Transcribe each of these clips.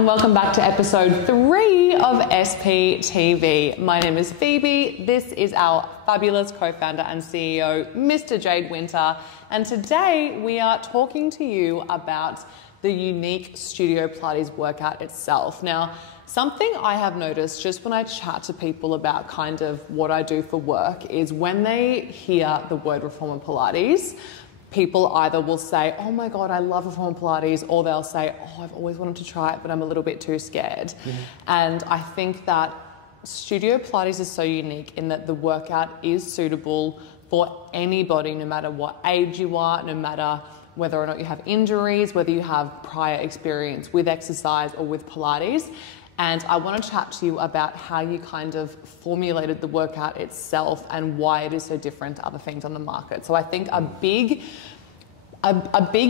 and welcome back to episode 3 of SPTV. My name is Phoebe. This is our fabulous co-founder and CEO, Mr. Jade Winter. And today we are talking to you about the unique Studio Pilates workout itself. Now, something I have noticed just when I chat to people about kind of what I do for work is when they hear the word Reformer Pilates, people either will say, oh my God, I love Reformer Pilates, or they'll say, oh, I've always wanted to try it, but I'm a little bit too scared. And I think that Studio Pilates is so unique in that the workout is suitable for anybody, no matter what age you are, no matter whether or not you have injuries, whether you have prior experience with exercise or with Pilates. And I want to chat to you about how you kind of formulated the workout itself and why it is so different to other things on the market. So I think a big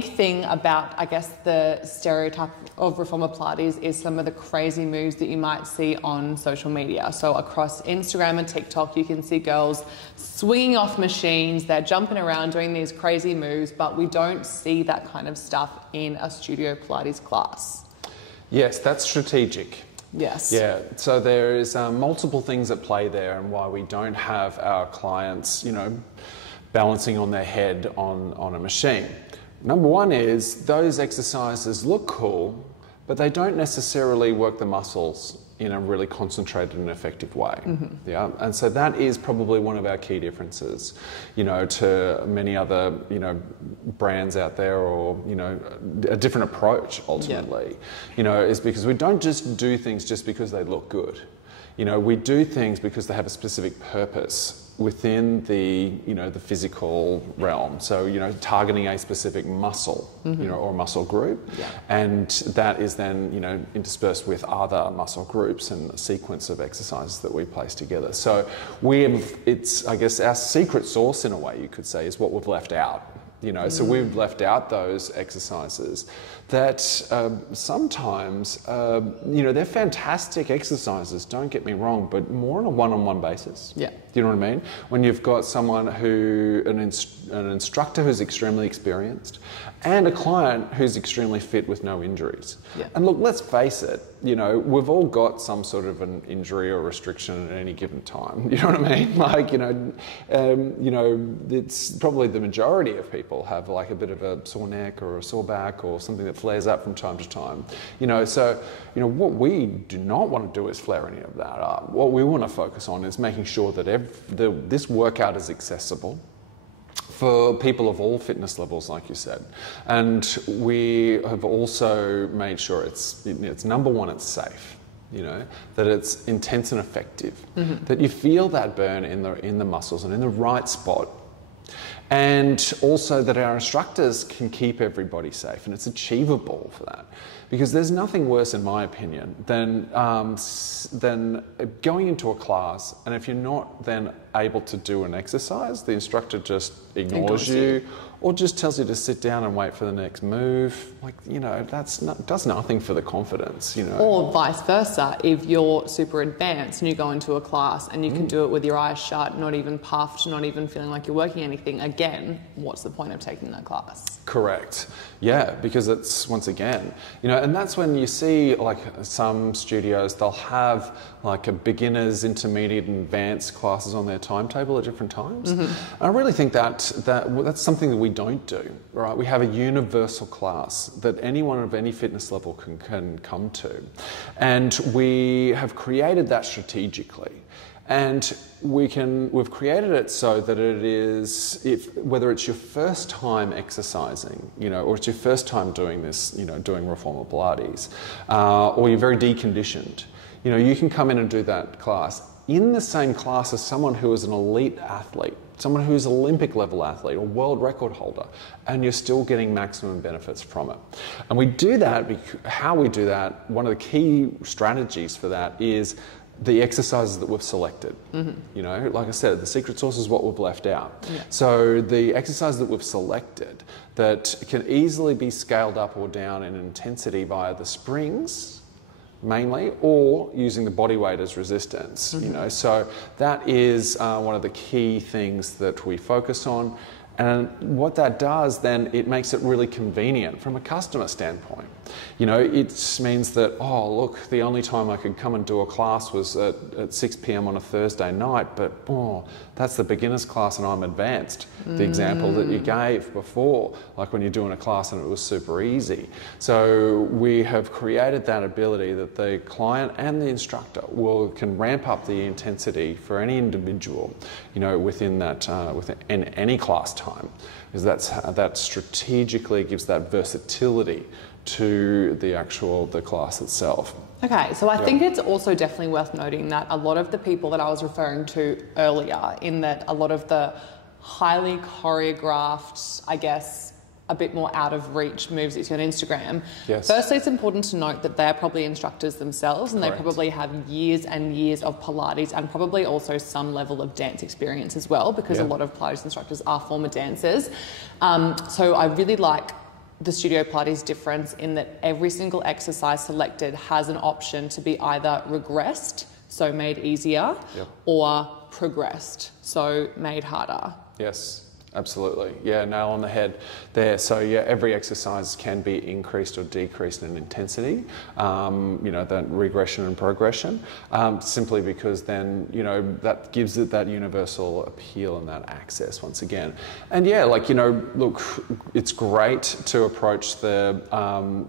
thing about, I guess, the stereotype of Reformer Pilates is some of the crazy moves that you might see on social media. So across Instagram and TikTok, you can see girls swinging off machines, they're jumping around doing these crazy moves, but we don't see that kind of stuff in a Studio Pilates class. Yes, that's strategic. Yes. Yeah, so there is multiple things at play there, and why we don't have our clients, balancing on their head on a machine. Number one is those exercises look cool, but they don't necessarily work the muscles in a really concentrated and effective way. Yeah, and so that is probably one of our key differences, to many other, brands out there, or, a different approach ultimately, is because we don't just do things just because they look good. We do things because they have a specific purpose within the the physical realm. So targeting a specific muscle, or muscle group, and that is then interspersed with other muscle groups and a sequence of exercises that we place together. So it's, I guess, our secret sauce in a way, you could say, is what we've left out. So we've left out those exercises that sometimes, they're fantastic exercises, don't get me wrong, but more on a one-on-one basis. Yeah. Do you know what I mean? When you've got someone an instructor who's extremely experienced and a client who's extremely fit with no injuries. Yeah. And look, let's face it, we've all got some sort of an injury or restriction at any given time. You know what I mean? It's probably the majority of people have like a bit of a sore neck or a sore back or something that flares up from time to time. What we do not want to do is flare any of that up. What we want to focus on is making sure that this workout is accessible for people of all fitness levels, like you said. And we have also made sure it's number one, it's safe. That it's intense and effective, that you feel that burn in the muscles and in the right spot. And also that our instructors can keep everybody safe, and it's achievable for that. Because there's nothing worse, in my opinion, than going into a class, and if you're not then able to do an exercise, the instructor just ignores you, or just tells you to sit down and wait for the next move. Does nothing for the confidence, Or vice versa, if you're super advanced and you go into a class and you can do it with your eyes shut, not even puffed, not even feeling like you're working anything, again, what's the point of taking that class? Correct. Yeah, because it's, once again, and that's when you see like some studios, they'll have like a beginners, intermediate and advanced classes on their timetable at different times. I really think that's something that we don't do, right? We have a universal class that anyone of any fitness level can come to. And we have created that strategically. And we've created it so that it is, whether it's your first time exercising, or it's your first time doing this, doing Reformer Pilates, or you're very deconditioned, you can come in and do that class in the same class as someone who is an elite athlete, someone who's an Olympic level athlete or world record holder, and you're still getting maximum benefits from it. And we do that, how we do that, one of the key strategies for that is the exercises that we've selected. Like I said, the secret sauce is what we've left out. So the exercises that we've selected that can easily be scaled up or down in intensity via the springs, mainly, or using the body weight as resistance. So that is one of the key things that we focus on. And what that does then, it makes it really convenient from a customer standpoint. You know, it means that, oh, look, the only time I could come and do a class was at 6 p.m. on a Thursday night, but oh, that's the beginner's class and I'm advanced. The example that you gave before, like when you're doing a class and it was super easy. So we have created that ability that the client and the instructor can ramp up the intensity for any individual, you know, within that within any class time, because that strategically gives that versatility to the class itself. Okay, so I think it's also definitely worth noting that a lot of the people that I was referring to earlier, in that a lot of the highly choreographed, I guess, a bit more out of reach moves that you see on Instagram. Yes. Firstly, it's important to note that they're probably instructors themselves, and Correct. they probably have years and years of Pilates and probably also some level of dance experience as well, because a lot of Pilates instructors are former dancers. So I really like the Studio Pilates difference in that every single exercise selected has an option to be either regressed, so made easier, or progressed, so made harder. Yes. Absolutely. Yeah, nail on the head there. So yeah, every exercise can be increased or decreased in intensity, you know, that regression and progression, simply because then, you know, that gives it that universal appeal and that access once again. And yeah, like, you know, look, it's great to approach the,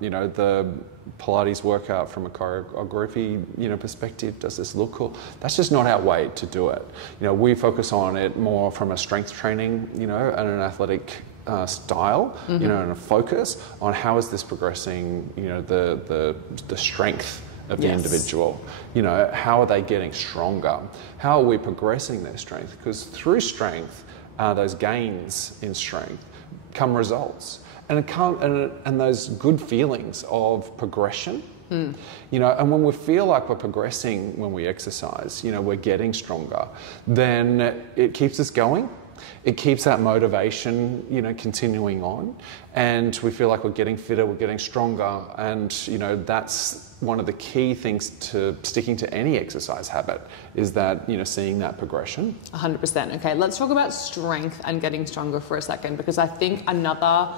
you know, the Pilates workout from a choreography, you know, perspective. Does this look cool? That's just not our way to do it. You know, we focus on it more from a strength training, you know, and an athletic style, you know, and a focus on how is this progressing, you know, the strength of the individual. You know, how are they getting stronger? How are we progressing their strength? Because through strength, those gains in strength come results. And those good feelings of progression, you know, and when we feel like we're progressing when we exercise, you know, we're getting stronger, then it keeps us going. It keeps that motivation, you know, continuing on, and we feel like we're getting fitter, we're getting stronger, and, you know, that's one of the key things to sticking to any exercise habit, is that, you know, seeing that progression. 100%. Okay, let's talk about strength and getting stronger for a second, because I think another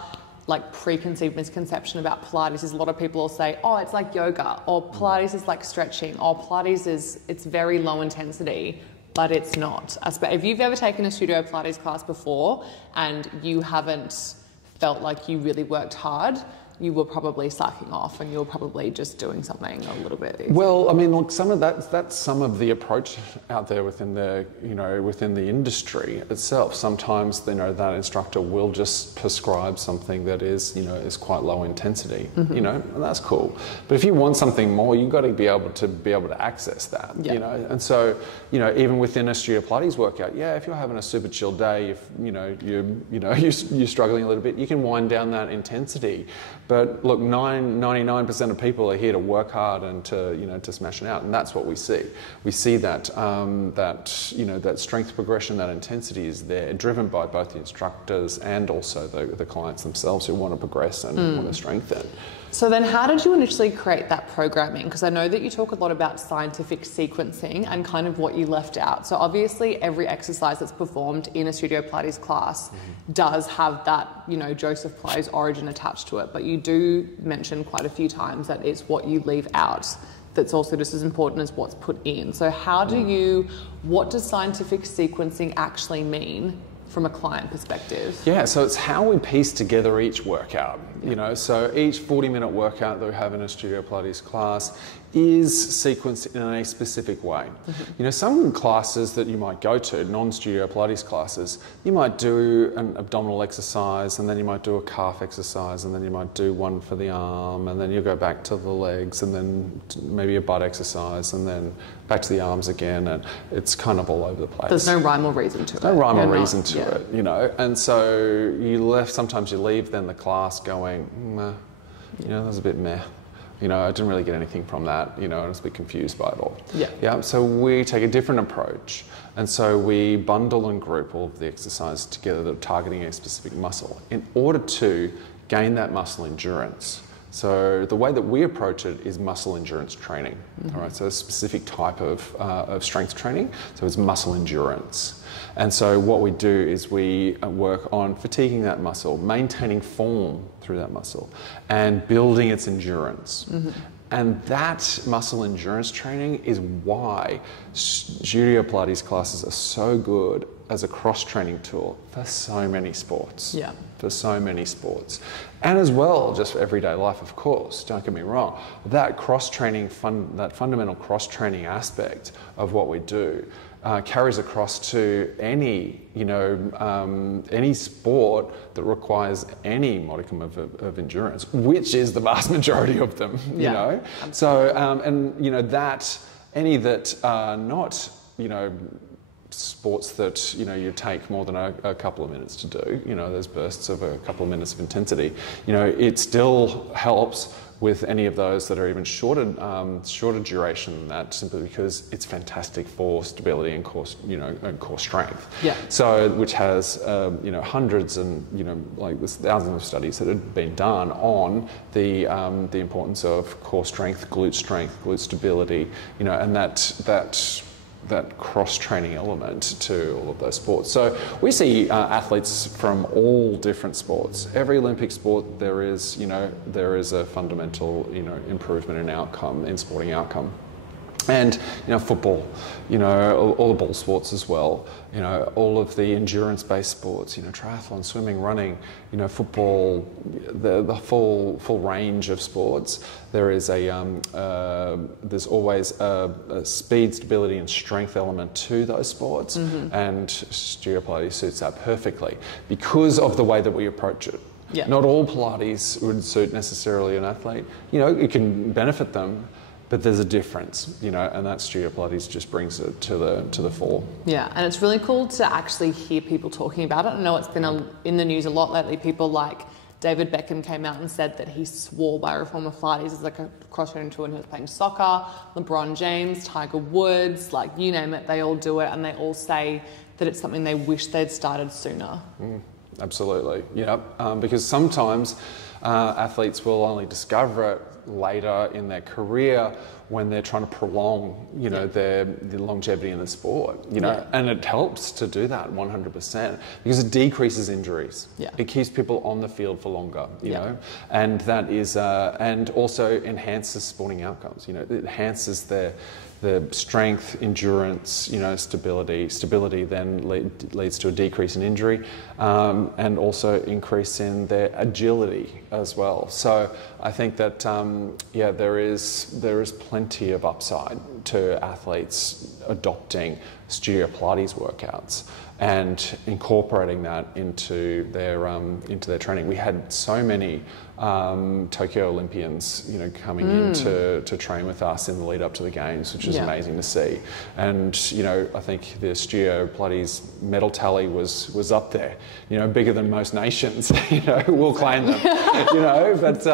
like preconceived misconception about Pilates is a lot of people will say, oh, it's like yoga, or Pilates is like stretching, or Pilates it's very low intensity, but it's not. If you've ever taken a Studio Pilates class before and you haven't felt like you really worked hard, you were probably slacking off and you were probably just doing something a little bit easy. Well, I mean, look, some of that's some of the approach out there within the, you know, within the industry itself. Sometimes, you know, that instructor will just prescribe something that is, you know, is quite low intensity, you know, and that's cool. But if you want something more, you've got to be able to access that, you know. And so, you know, even within a Studio Pilates workout, yeah, if you're having a super chill day, if you're struggling a little bit, you can wind down that intensity. But look, 99% of people are here to work hard and to, you know, to smash it out, and that's what we see. We see that you know, that strength progression, that intensity is there, driven by both the instructors and also the clients themselves who want to progress and want to strengthen. So then how did you initially create that programming? Because I know that you talk a lot about scientific sequencing and kind of what you left out. So obviously every exercise that's performed in a Studio Pilates class does have that, you know, Joseph Pilates origin attached to it, but you do mention quite a few times that it's what you leave out that's also just as important as what's put in. So what does scientific sequencing actually mean from a client perspective? Yeah, so it's how we piece together each workout, you know, so each 40-minute workout that we have in a Studio Pilates class is sequenced in a specific way. You know, some classes that you might go to, non-Studio Pilates classes, you might do an abdominal exercise, and then you might do a calf exercise, and then you might do one for the arm, and then you go back to the legs, and then maybe a butt exercise, and then back to the arms again, and it's kind of all over the place. There's no rhyme or reason to it. No rhyme or reason to it, you know, and so sometimes you leave then the class going, meh, you know, that was a bit meh. You know, I didn't really get anything from that, you know, I was a bit confused by it all. Yeah, so we take a different approach, and so we bundle and group all of the exercises together that are targeting a specific muscle in order to gain that muscle endurance So the way that we approach it is muscle endurance training. All right, so a specific type of strength training. So it's muscle endurance. And so what we do is we work on fatiguing that muscle, maintaining form through that muscle, and building its endurance. And that muscle endurance training is why Studio Pilates classes are so good as a cross-training tool for so many sports. Yeah. For so many sports. And as well, just for everyday life, of course, don't get me wrong. That cross-training, that fundamental cross-training aspect of what we do carries across to any, any sport that requires any modicum of endurance, which is the vast majority of them, you know. Absolutely. So, that any that are not, sports that you take more than a couple of minutes to do, those bursts of a couple of minutes of intensity, it still helps with any of those that are even shorter duration than that, simply because it's fantastic for stability and core, and core strength. Yeah. So, which has hundreds and like there's thousands of studies that have been done on the importance of core strength, glute stability, and that cross-training element to all of those sports. So we see athletes from all different sports. Every Olympic sport, there is a fundamental, improvement in outcome, in sporting outcome. And football, all the ball sports as well, all of the endurance-based sports, triathlon, swimming, running, football, the full range of sports. There is there's always a speed, stability, and strength element to those sports, and Studio Pilates suits that perfectly because of the way that we approach it. Yeah. Not all Pilates would suit necessarily an athlete. It can benefit them. But there's a difference, and that Studio Pilates just brings it to the fore. Yeah, and it's really cool to actually hear people talking about it. I know it's been in the news a lot lately. People like David Beckham came out and said that he swore by reform of Pilates as like a cross-training tool when he was playing soccer. LeBron James, Tiger Woods, like you name it, they all do it, and they all say that it's something they wish they'd started sooner. Absolutely, yeah, because sometimes athletes will only discover it later in their career when they're trying to prolong, their longevity in the sport, and it helps to do that 100% because it decreases injuries. Yeah. It keeps people on the field for longer, you know, and that is, and also enhances sporting outcomes. It enhances the strength, endurance, stability. Stability then leads to a decrease in injury, and also increase in their agility as well. So I think that there is plenty of upside to athletes adopting Studio Pilates workouts and incorporating that into their training. We had so many Tokyo Olympians, coming in to train with us in the lead up to the games, which is amazing to see. And I think the Studio Pilates medal tally was up there, bigger than most nations. We'll claim them, but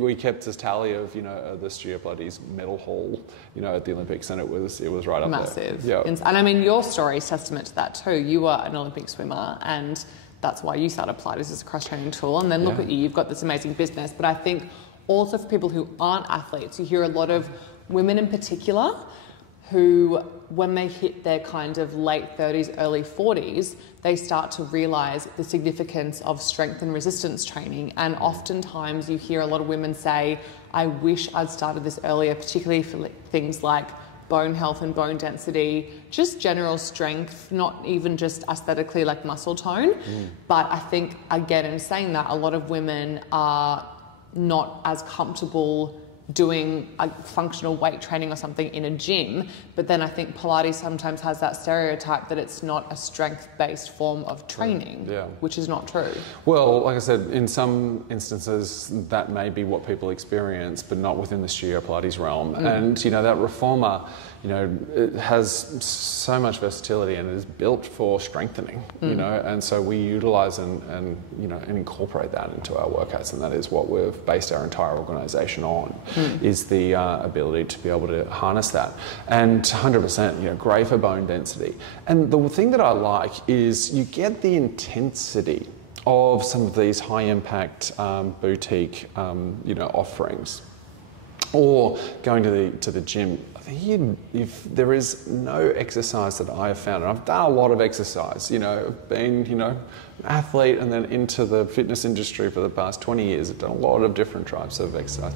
we kept this tally of the Studio Pilates medal haul, at the Olympics, and it was right up massive. there. Yeah. And I mean, your story is testament to that too. You were an Olympic swimmer, and that's why you started Pilates as a cross-training tool. And then look at you, you've got this amazing business. But I think also for people who aren't athletes, you hear a lot of women in particular who, when they hit their kind of late 30s, early 40s, they start to realise the significance of strength and resistance training. And oftentimes you hear a lot of women say, I wish I'd started this earlier, particularly for things like bone health and bone density, just general strength, not even just aesthetically like muscle tone. But I think, again, in saying that, a lot of women are not as comfortable doing a functional weight training or something in a gym, but then I think Pilates sometimes has that stereotype that it's not a strength-based form of training, which is not true. Well, like I said, in some instances that may be what people experience, but not within the Studio Pilates realm. And that reformer, it has so much versatility and it is built for strengthening, and so we utilize and incorporate that into our workouts, and that is what we've based our entire organization on. Is the ability to be able to harness that. And 100%, great for bone density. And the thing that I like is you get the intensity of some of these high impact boutique offerings, or going to the gym. I think if there is no exercise that I have found, and I've done a lot of exercise, I've been an athlete and then into the fitness industry for the past 20 years. I've done a lot of different types of exercise.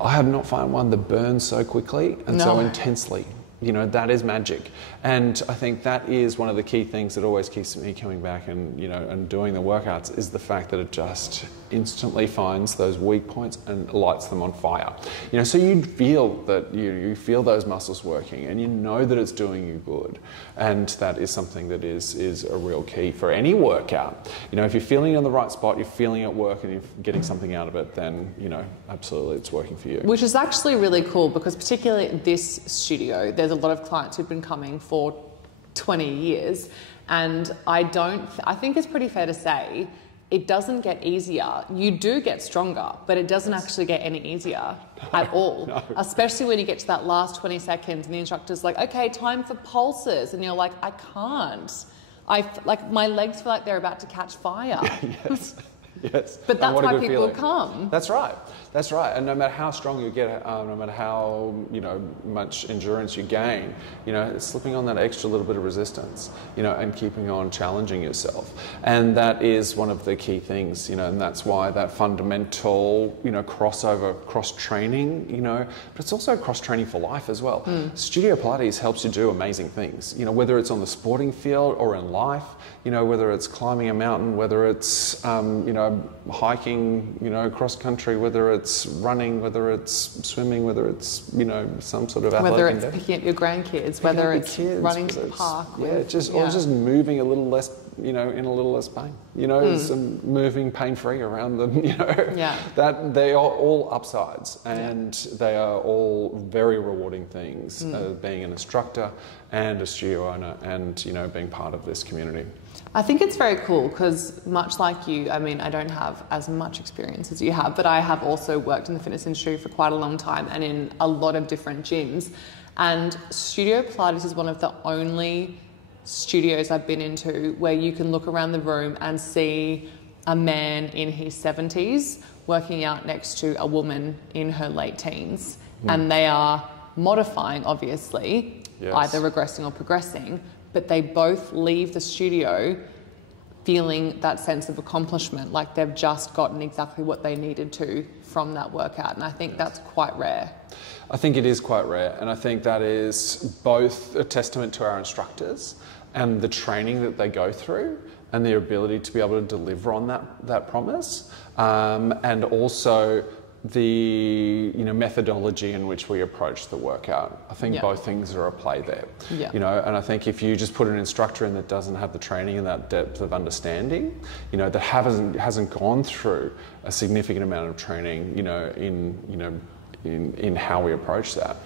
I have not found one that burns so quickly and so intensely. That is magic. And I think that is one of the key things that always keeps me coming back and, and doing the workouts, is the fact that it just instantly finds those weak points and lights them on fire. So you feel that you feel those muscles working, and you know that it's doing you good. And that is something that is a real key for any workout. If you're feeling in the right spot, you're feeling it work, and you're getting something out of it, then, absolutely it's working for you. Which is actually really cool, because particularly at this studio, there's a lot of clients who've been coming for 20 years, and I think it's pretty fair to say it doesn't get easier. You do get stronger, but it doesn't actually get any easier at all. No. Especially when you get to that last 20 seconds and the instructor's like, okay, time for pulses. And you're like, I can't. My legs feel like they're about to catch fire. Yes. Yes. But that's why people come. That's right. That's right. And no matter how strong you get, no matter how much endurance you gain, it's slipping on that extra little bit of resistance, and keeping on challenging yourself. And that is one of the key things, and that's why that fundamental, crossover, cross training, but it's also cross training for life as well. Studio Pilates helps you do amazing things, whether it's on the sporting field or in life, whether it's climbing a mountain, whether it's, hiking, cross country, whether it's running, whether it's swimming, whether it's, some sort of athletic whether it's endeavor. picking up your grandkids, whether it's running to the park. Or just moving a little less, in a little less pain, some moving pain-free around them, that they are all upsides, and they are all very rewarding things, being an instructor and a studio owner, and, being part of this community. I think it's very cool because, much like you, I mean, I don't have as much experience as you have, but I have also worked in the fitness industry for quite a long time and in a lot of different gyms. And Studio Pilates is one of the only studios I've been into where you can look around the room and see a man in his 70s working out next to a woman in her late teens. And they are modifying, obviously, either regressing or progressing, but they both leave the studio feeling that sense of accomplishment, like they've just gotten exactly what they needed to from that workout. And I think that's quite rare. I think it is quite rare. And I think that is both a testament to our instructors and the training that they go through and their ability to be able to deliver on that promise. And also the methodology in which we approach the workout. I think both things are at play there. And I think if you just put an instructor in that doesn't have the training and that depth of understanding, that hasn't gone through a significant amount of training, in how we approach that,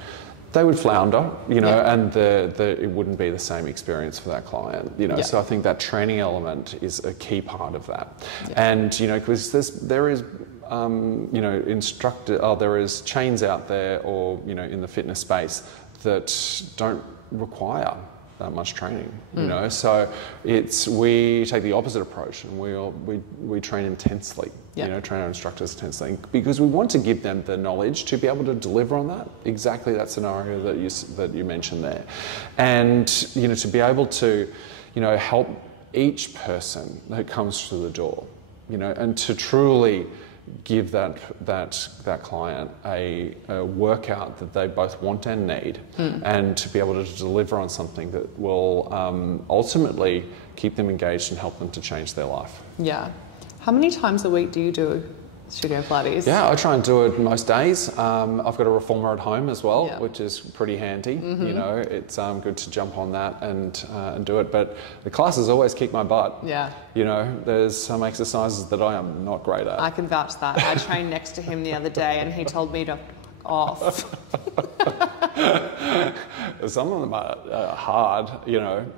they would flounder, and it wouldn't be the same experience for that client, So I think that training element is a key part of that. And, because there is there is chains out there, or in the fitness space, that don't require that much training. So we take the opposite approach, and we train intensely. Train our instructors intensely, because we want to give them the knowledge to be able to deliver on that, exactly that scenario that you mentioned there, and to be able to help each person that comes through the door, and to truly give that client a workout that they both want and need, and to be able to deliver on something that will ultimately keep them engaged and help them to change their life. Yeah. How many times a week do you do Studio Pilates? Yeah, I try and do it most days. I've got a reformer at home as well, which is pretty handy. It's good to jump on that and do it. But the classes always kick my butt. Yeah. There's some exercises that I am not great at. I can vouch that. I trained next to him the other day, and he told me to off. Some of them are hard,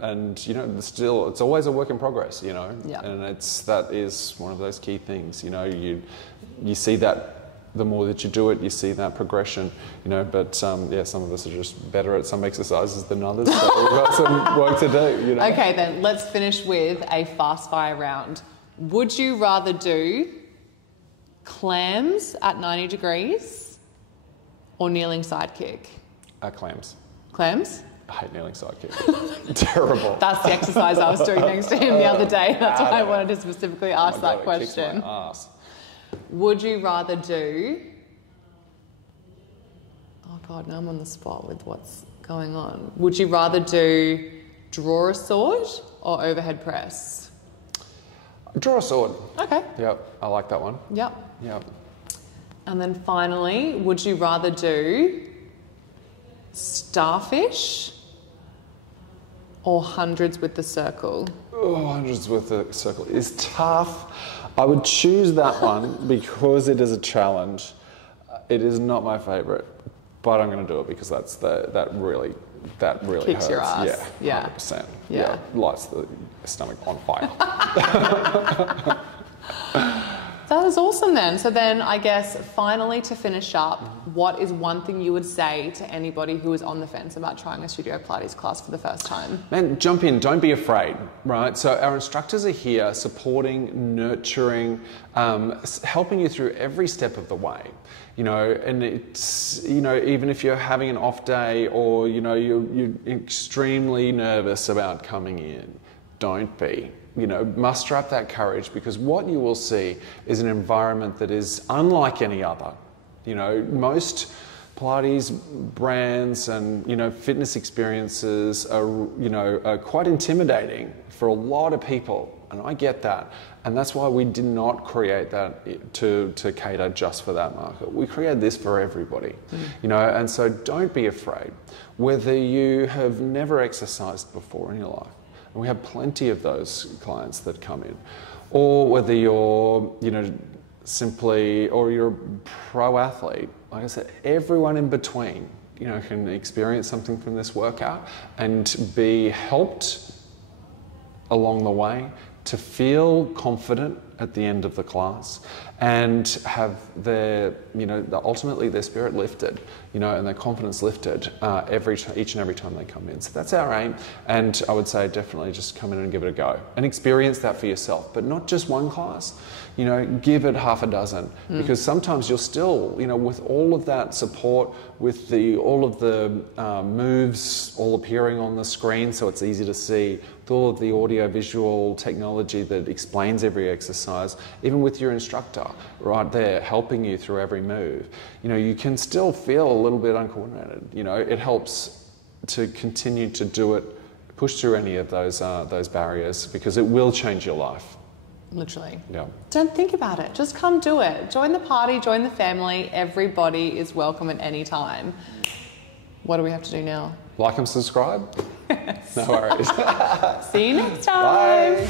and still it's always a work in progress, and that is one of those key things. You see that the more that you do it, you see that progression, but some of us are just better at some exercises than others, so we've got some work to do. Okay, then let's finish with a fast fire round. Would you rather do clams at 90 degrees or kneeling side kick? Clams. Clams? I hate kneeling side kick. Terrible. That's the exercise I was doing next to him the other day. That's why I wanted to specifically ask that question. It kicks my ass. Would you rather do... Oh God, now I'm on the spot with what's going on. Would you rather do draw a sword or overhead press? Draw a sword. Okay. Yep, I like that one. Yep. Yep. And then finally, would you rather do starfish or hundreds with the circle? Oh, hundreds with the circle is tough. I would choose that one because it is a challenge. It is not my favourite, but I'm going to do it because that really Kicks hurts. your ass. Yeah, Yeah. 100%. Yeah. Lights the stomach on fire. That is awesome then. So then I guess finally to finish up, what is one thing you would say to anybody who is on the fence about trying a Studio Pilates class for the first time? Man, jump in, don't be afraid, right? So our instructors are here supporting, nurturing, helping you through every step of the way. You know, and it's, you know, even if you're having an off day or, you know, you're extremely nervous about coming in, don't be. You know, muster up that courage because what you will see is an environment that is unlike any other. You know, most Pilates brands and, you know, fitness experiences are, you know, are quite intimidating for a lot of people. And I get that. And that's why we did not create that to cater just for that market. We created this for everybody, you know, and so don't be afraid. Whether you have never exercised before in your life, and we have plenty of those clients that come in, or whether you're, you know, simply, or you're a pro athlete, like I said, everyone in between, you know, can experience something from this workout and be helped along the way to feel confident at the end of the class and have their, you know, ultimately their spirit lifted, you know, and their confidence lifted each and every time they come in. So that's our aim. And I would say definitely just come in and give it a go and experience that for yourself, but not just one class, you know, give it half a dozen because sometimes you're still, you know, with all of that support, with all of the moves all appearing on the screen so it's easy to see, with all of the audio visual technology that explains every exercise, even with your instructor right there helping you through every move, you know, you can still feel a little bit uncoordinated. You know, it helps to continue to do it, push through any of those barriers because it will change your life. Literally. Yeah. Don't think about it. Just come do it. Join the party, join the family. Everybody is welcome at any time. What do we have to do now? Like and subscribe? No worries. See you next time. Bye.